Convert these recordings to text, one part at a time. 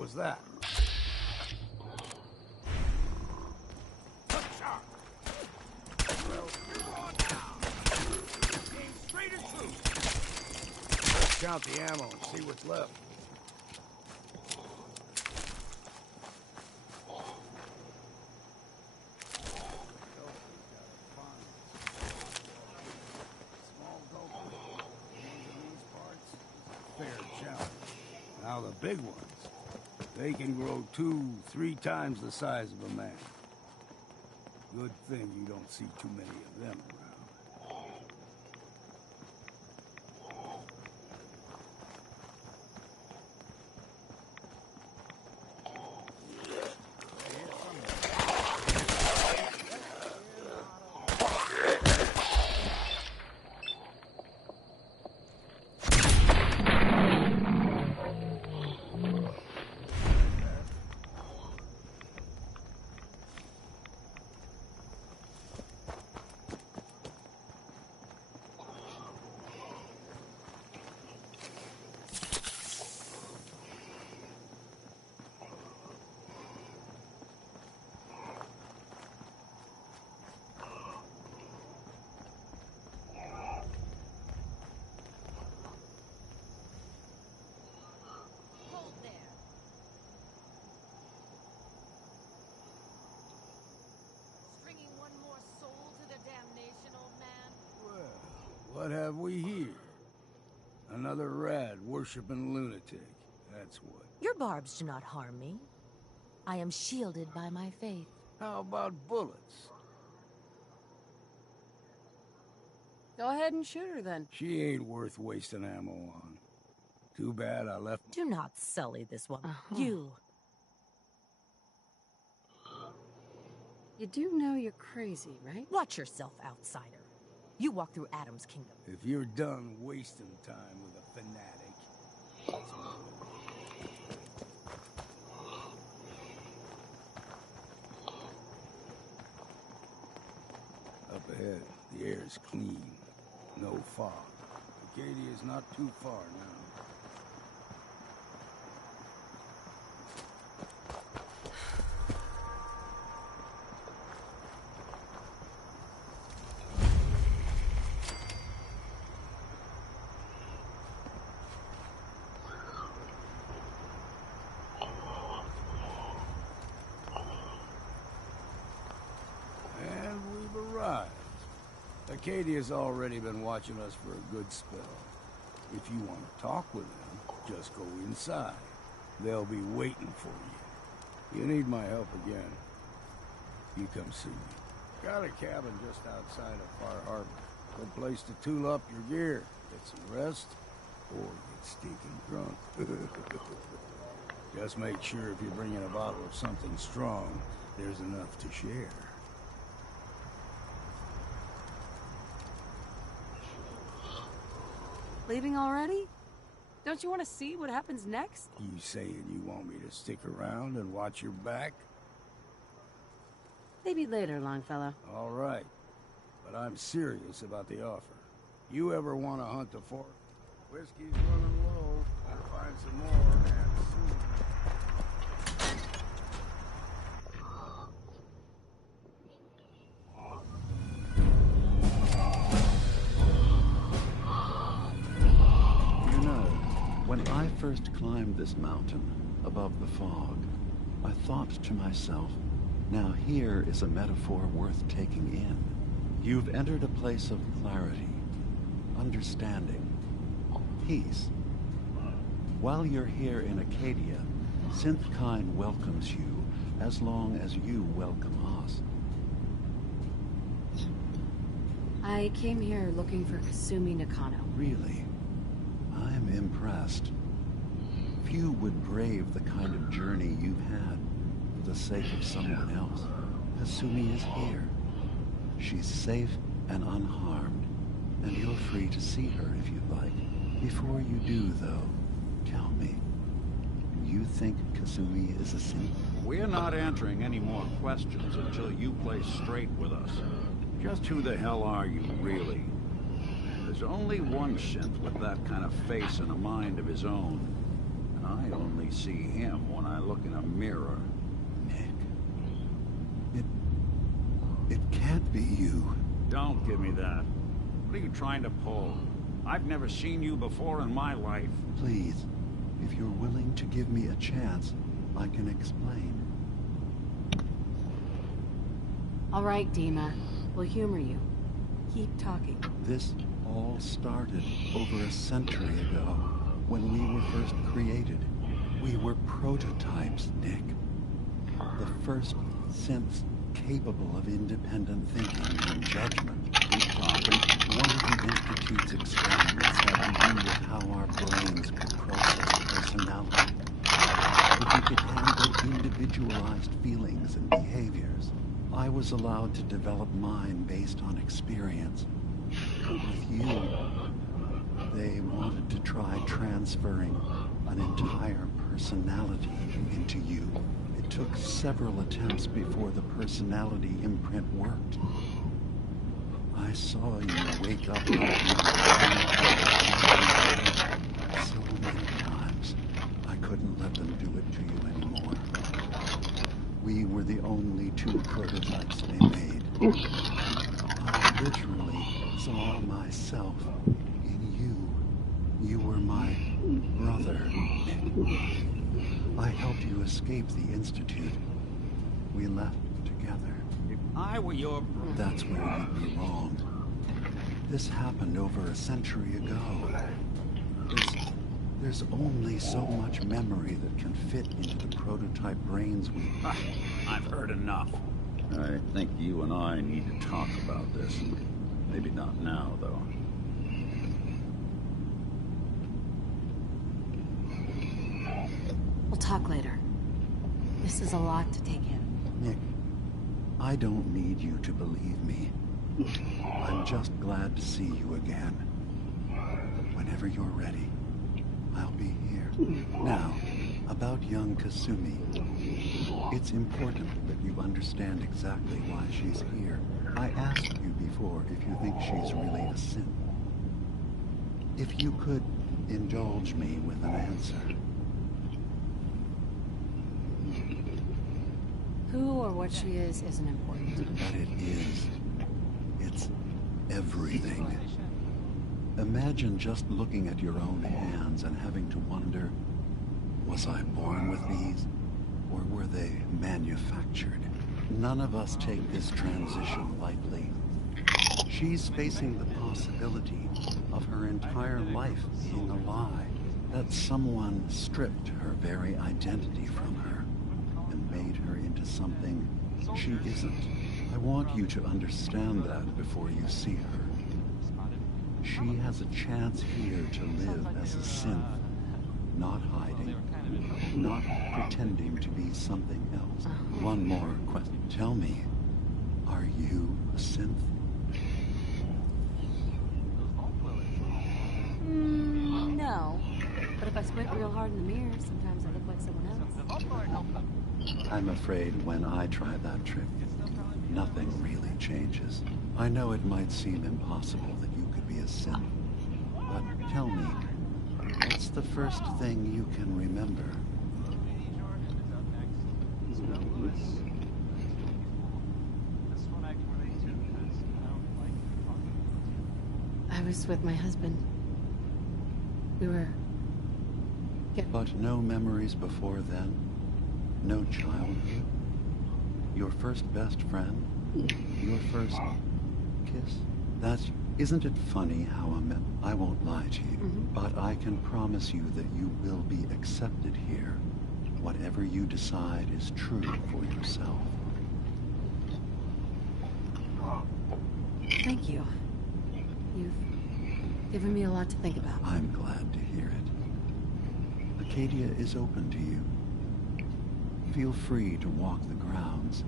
was that? Count the ammo and see what's left. Fair challenge. Now the big ones, they can grow 2-3 times the size of a man. Good thing you don't see too many of them around. What have we here? Another rad worshipping lunatic. That's what. Your barbs do not harm me. I am shielded by my faith. How about bullets? Go ahead and shoot her then. She ain't worth wasting ammo on. Too bad I left. Do not sully this one. You. You do know you're crazy, right? Watch yourself, outsider. You walk through Adam's kingdom. If you're done wasting time with a fanatic, let's move. Up ahead, the air's clean. No fog. Acadia's not too far now. Acadia's already been watching us for a good spell. If you want to talk with them, just go inside. They'll be waiting for you. You need my help again, you come see me. Got a cabin just outside of Far Harbor. Good place to tool up your gear, get some rest, or get stinking drunk. Just make sure if you're bringing a bottle of something strong, there's enough to share. Leaving already? Don't you want to see what happens next? You saying you want me to stick around and watch your back? Maybe later, Longfellow. All right. But I'm serious about the offer. You ever want to hunt the fork? Whiskey's running low. I'll find some more and soon. When I first climbed this mountain, above the fog, I thought to myself, now here is a metaphor worth taking in. You've entered a place of clarity, understanding, peace. While you're here in Acadia, Synthkind welcomes you as long as you welcome us. I came here looking for Kasumi Nakano. Really? I'm impressed. Few would brave the kind of journey you've had for the sake of someone else. Kasumi is here. She's safe and unharmed, and you're free to see her if you'd like. Before you do, though, tell me, do you think Kasumi is a saint? We're not answering any more questions until you play straight with us. Just who the hell are you, really? There's only one synth with that kind of face and a mind of his own. And I only see him when I look in a mirror. Nick. It can't be you. Don't give me that. What are you trying to pull? I've never seen you before in my life. Please, if you're willing to give me a chance, I can explain. All right, Dima. We'll humor you. Keep talking. This all started over a century ago, when we were first created. We were prototypes, Nick. The first synths capable of independent thinking and judgment. Keep talking. One of the Institute's experiments had to do with how our brains could process personality. If we could handle individualized feelings and behaviors, I was allowed to develop mine based on experience. With you, they wanted to try transferring an entire personality into you. It took several attempts before the personality imprint worked. I saw you wake up so many times, I couldn't let them do it to you anymore. We were the only two prototypes they made. I literally saw myself in you. You were my brother, Nick. I helped you escape the Institute. We left together. If I were your brother... That's where you'd be wrong. This happened over a century ago. There's only so much memory that can fit into the prototype brains we... I've heard enough. I think you and I need to talk about this. Maybe not now, though. We'll talk later. This is a lot to take in. Nick, I don't need you to believe me. I'm just glad to see you again. Whenever you're ready, I'll be here. Now, about young Kasumi. It's important that you understand exactly why she's here. I asked you before if you think she's really a synth. If you could indulge me with an answer. Who or what she is isn't important. But it is. It's everything. Imagine just looking at your own hands and having to wonder, was I born with these? Or were they manufactured? None of us take this transition lightly. She's facing the possibility of her entire life being a lie. That someone stripped her very identity from her and made her into something she isn't. I want you to understand that before you see her. She has a chance here to live as a synth, not hiding, not pretending to be something else. One more question. Tell me, are you a synth? No. But if I squint real hard in the mirror, sometimes I look like someone else. I'm afraid when I try that trick, nothing really changes. I know it might seem impossible that you could be a synth, but tell me, what's the first thing you can remember? I was with my husband. We were... But no memories before then? No childhood? Your first best friend? Your first kiss? Isn't it funny how I won't lie to you, but I can promise you that you will be accepted here. Whatever you decide is true for yourself. Thank you. You've given me a lot to think about. I'm glad to hear it. Acadia is open to you. Feel free to walk the grounds.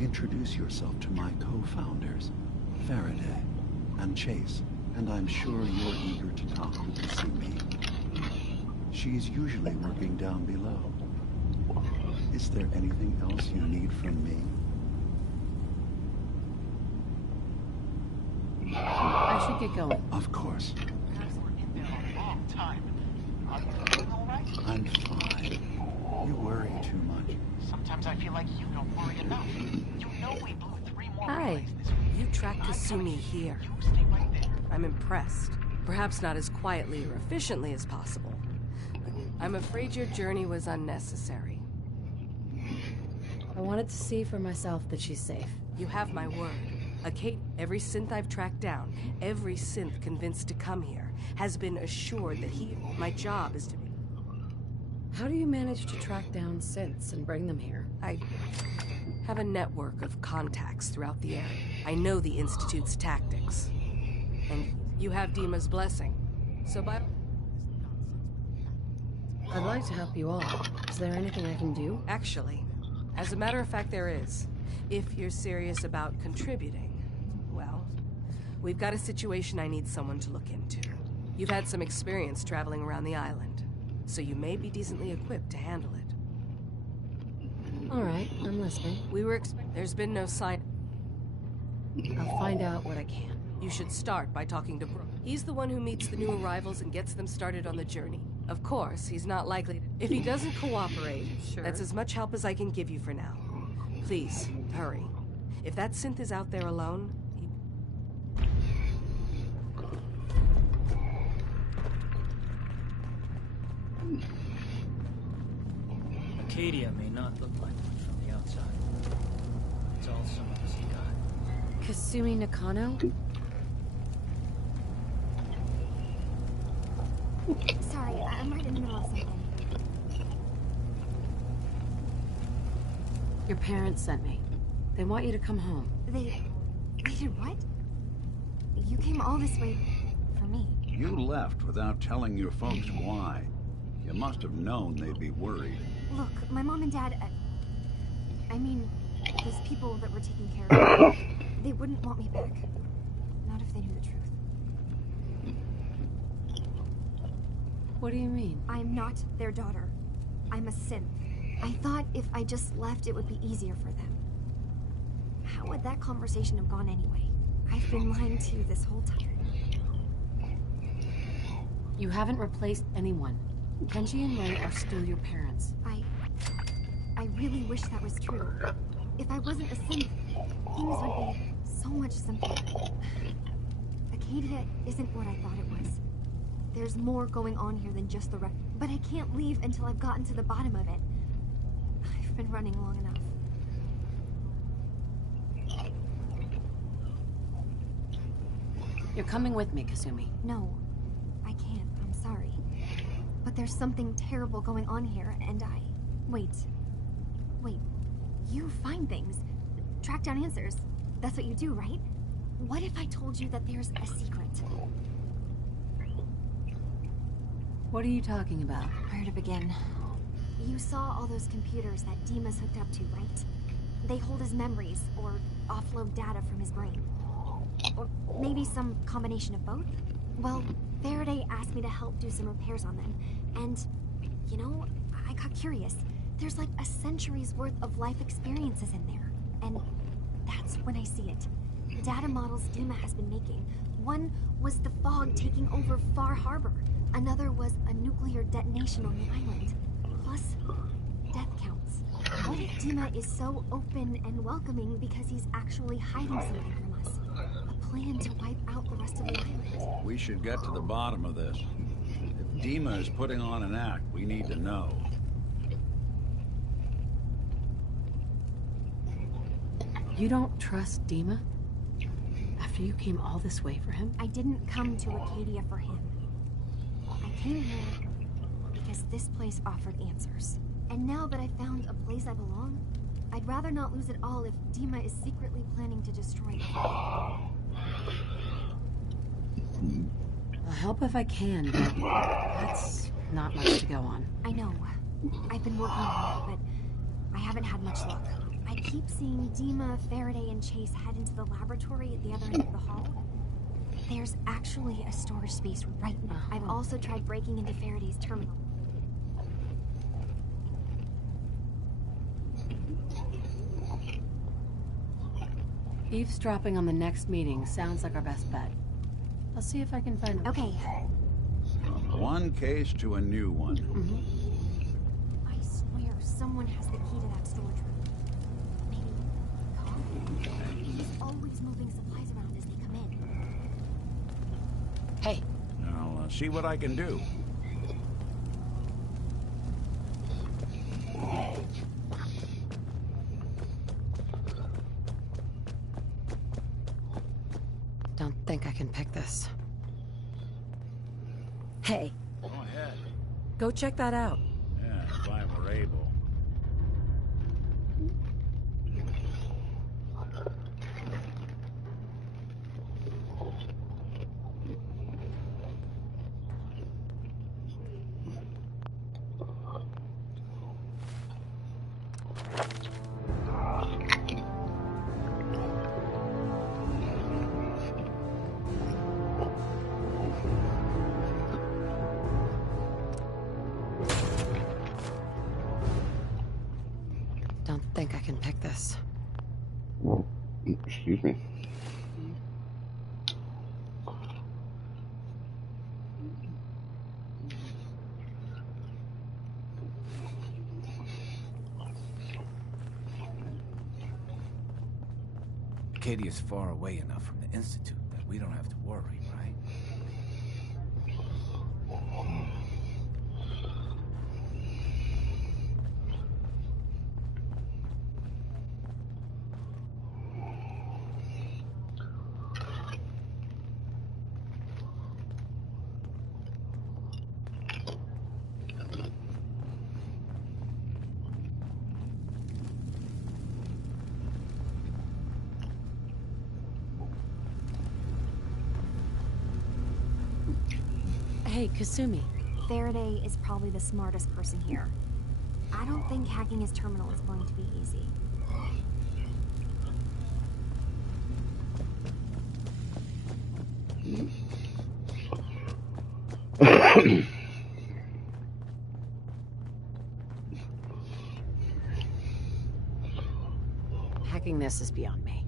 Introduce yourself to my co-founders, Faraday and Chase, and I'm sure you're eager to talk to Kasumi. She's usually working down below. Is there anything else you need from me? I should get going. Of course. Are you doing all right? I'm fine. You worry too much. Sometimes I feel like you don't worry enough. You know we blew 3 more Hi. relays this week. You tracked Kasumi here. You stay right there. I'm impressed. Perhaps not as quietly or efficiently as possible. But I'm afraid your journey was unnecessary. I wanted to see for myself that she's safe. You have my word. Every synth I've tracked down, every synth convinced to come here, has been assured that my job is to be... How do you manage to track down synths and bring them here? I have a network of contacts throughout the area. I know the Institute's tactics. And you have Dima's blessing. So by... I'd like to help you all. Is there anything I can do? Actually, as a matter of fact, there is. If you're serious about contributing, well, we've got a situation I need someone to look into. You've had some experience traveling around the island, so you may be decently equipped to handle it. All right, I'm listening. There's been no sign. I'll find out what I can. You should start by talking to Brooke. He's the one who meets the new arrivals and gets them started on the journey. Of course, he's not likely to... If he doesn't cooperate, that's as much help as I can give you for now. Please, hurry. If that synth is out there alone, Acadia may not look like one from the outside. It's all some of us got. Kasumi Nakano? Sorry, I'm right in the middle of something. Your parents sent me. They want you to come home. They did what? You came all this way for me. You left without telling your folks why. You must have known they'd be worried. Look, my mom and dad, I mean, those people that were taking care of me, they wouldn't want me back. Not if they knew the truth. What do you mean? I'm not their daughter. I'm a synth. I thought if I just left, it would be easier for them. How would that conversation have gone anyway? I've been lying to you this whole time. You haven't replaced anyone. Kenji and Ray are still your parents. I really wish that was true. If I wasn't a synth, things would be so much simpler. Acadia isn't what I thought it was. There's more going on here than just the wreck. But I can't leave until I've gotten to the bottom of it. I've been running long enough. You're coming with me, Kasumi. No, I can't. I'm sorry. But there's something terrible going on here, and I... Wait. You find things. Track down answers. That's what you do, right? What if I told you that there's a secret? What are you talking about? Where to begin? You saw all those computers that Dima's hooked up to, right? They hold his memories, or offload data from his brain. Or maybe some combination of both? Well, Faraday asked me to help do some repairs on them, and, you know, I got curious. There's like a century's worth of life experiences in there, and that's when I see it. The data models Dima has been making. One was the fog taking over Far Harbor. Another was a nuclear detonation on the island. Plus, death counts. What if Dima is so open and welcoming because he's actually hiding something from us? A plan to wipe out the rest of the island. We should get to the bottom of this. If Dima is putting on an act, we need to know. You don't trust Dima? After you came all this way for him? I didn't come to Acadia for him. I came here because this place offered answers. And now that I've found a place I belong, I'd rather not lose it all if Dima is secretly planning to destroy it. I'll help if I can, but that's not much to go on. I know. I've been working on it, but I haven't had much luck. I keep seeing Dima, Faraday, and Chase head into the laboratory at the other end of the hall. There's actually a storage space right now. I've also tried breaking into Faraday's terminal. Eavesdropping on the next meeting sounds like our best bet. I'll see if I can find... Okay. One case to a new one. I swear someone has the key to that storage room. Maybe Carl? He's always moving supplies around as they come in. Hey, I'll see what I can do. don't think I can pick this. Hey, Go ahead. Go check that out. Yeah, if I were able. don't think I can pick this. Well, excuse me. Acadia's far away enough from the Institute that we don't have to worry, right? Hey, Kasumi. Faraday is probably the smartest person here. I don't think hacking his terminal is going to be easy. Hacking this is beyond me.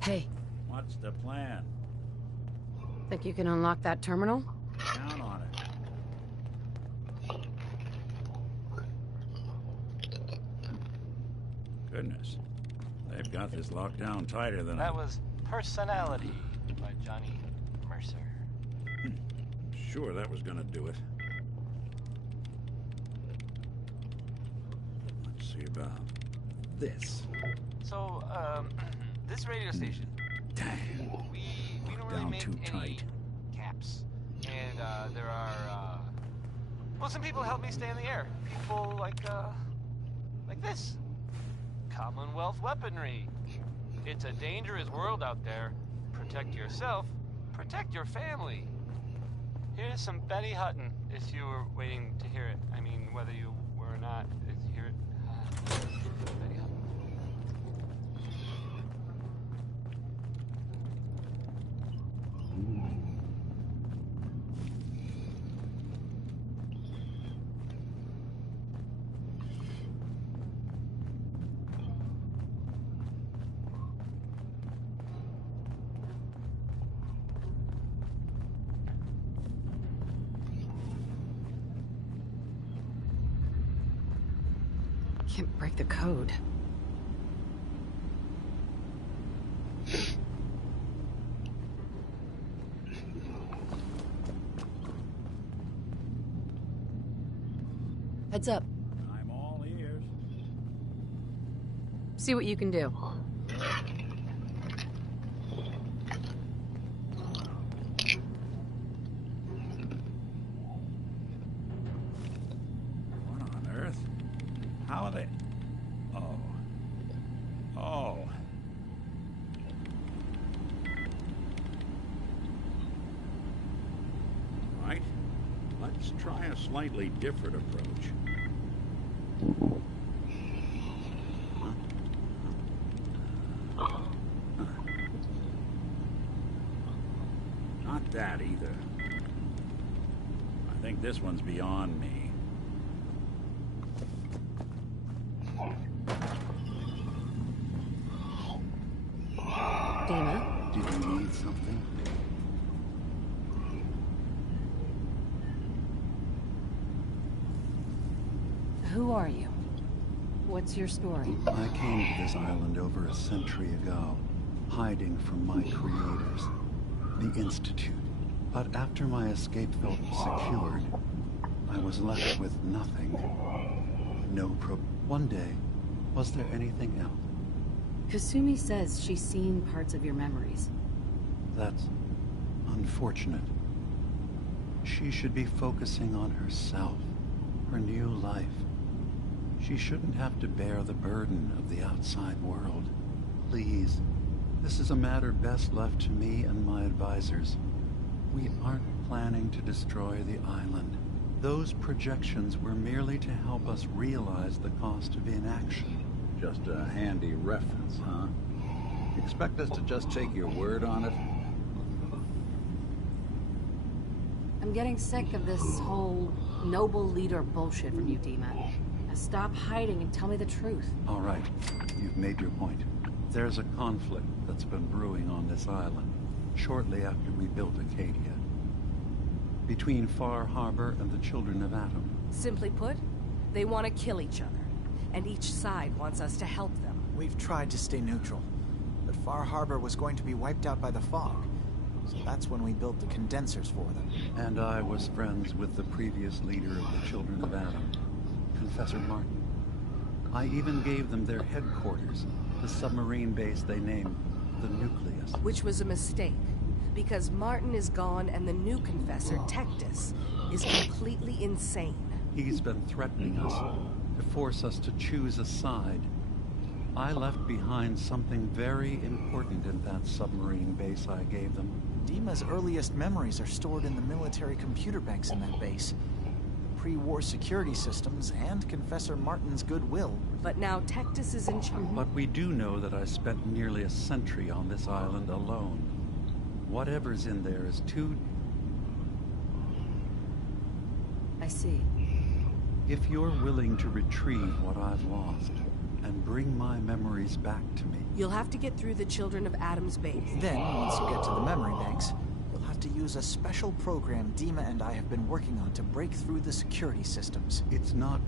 Hey, What's the plan? think you can unlock that terminal? Count on it. Goodness. They've got this locked down tighter than That was Personality by Johnny Mercer. Sure that was gonna do it. Let's see about this. So, this radio station, Dang. we don't really Down make too any tight. caps. And, there are, well, some people help me stay in the air. People like this. Commonwealth weaponry. It's a dangerous world out there. Protect yourself, protect your family. Here's some Betty Hutton, if you were waiting to hear it. I mean, whether you were or not, if you hear it. Betty Hutton. Can't break the code. Heads up. I'm all ears. See what you can do. What on earth? How are they? Oh. Oh. Right. Let's try a slightly different approach. Not that either. I think this one's beyond me. Dima. Do you need something? Who are you? What's your story? I came to this island over a century ago, hiding from my creators, the Institute. But after my escape felt secured, I was left with nothing. One day, was there anything else? Kasumi says she's seen parts of your memories. That's unfortunate. She should be focusing on herself, her new life. She shouldn't have to bear the burden of the outside world. Please, this is a matter best left to me and my advisors. We aren't planning to destroy the island. Those projections were merely to help us realize the cost of inaction. Just a handy reference, huh? Expect us to just take your word on it? I'm getting sick of this whole noble leader bullshit from you, Dima. Now stop hiding and tell me the truth. All right, you've made your point. There's a conflict that's been brewing on this island, shortly after we built Acadia. Between Far Harbor and the Children of Atom. Simply put, they want to kill each other, and each side wants us to help them. We've tried to stay neutral, but Far Harbor was going to be wiped out by the fog, so that's when we built the condensers for them. And I was friends with the previous leader of the Children of Atom, Confessor Martin. I even gave them their headquarters, the submarine base they named the Nucleus. Which was a mistake, because Martin is gone and the new Confessor, Tectus, is completely insane. He's been threatening us, to force us to choose a side. I left behind something very important in that submarine base I gave them. Dima's earliest memories are stored in the military computer banks in that base. Pre-war security systems and Confessor Martin's goodwill. But now Tectus is in charge. But we do know that I spent nearly a century on this island alone. Whatever's in there is too... I see. If you're willing to retrieve what I've lost, and bring my memories back to me... You'll have to get through the Children of Atom's base. Then, once you get to the memory banks, you'll have to use a special program Dima and I have been working on to break through the security systems. It's not